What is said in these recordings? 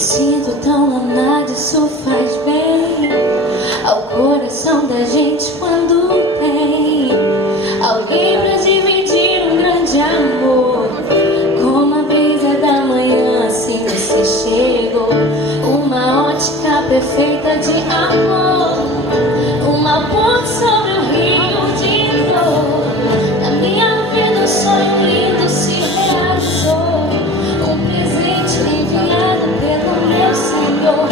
sinto tão amado, isso faz bem ao coração da gente quando tem alguém pra dividir um grande amor. Como a brisa da manhã, assim você chegou, uma ótica perfeita de amor, uma ponte sobre o rio de dor. Na minha vida um sonho lindo se realizou, um presente enviado pelo meu Senhor.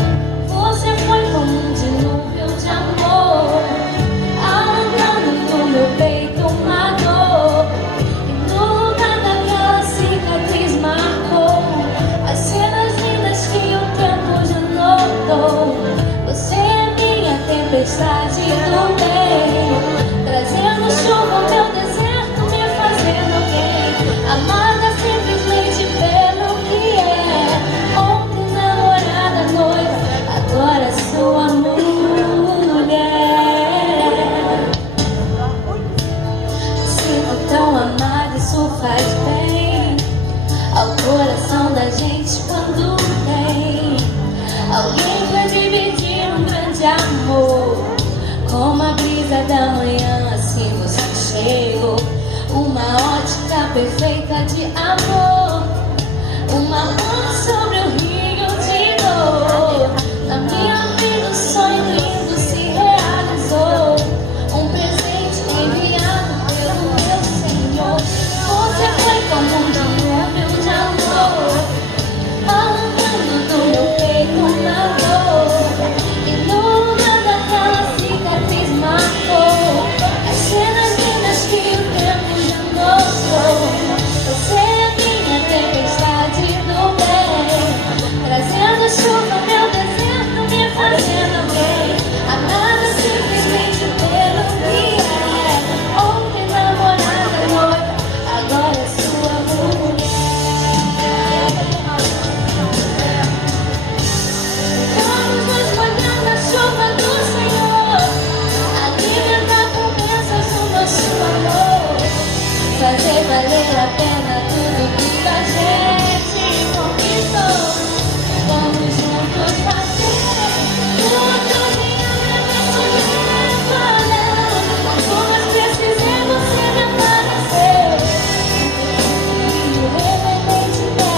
Você foi como um dilúvio de amor, alongando no meu peito uma dor, e no lugar daquela cicatriz marcou as cenas lindas que o tempo já notou. Você é minha tempestade do bem, trazendo chuva ao meu deserto, me fazendo bem, amada simplesmente pelo que é. Ontem namorada, noiva, agora sua mulher. Sinto tão amada, isso faz bem ao coração da gente quando tem alguém pra dividir um grande amor. Como a brisa da manhã, assim você chegou, uma ótica perfeita de amor.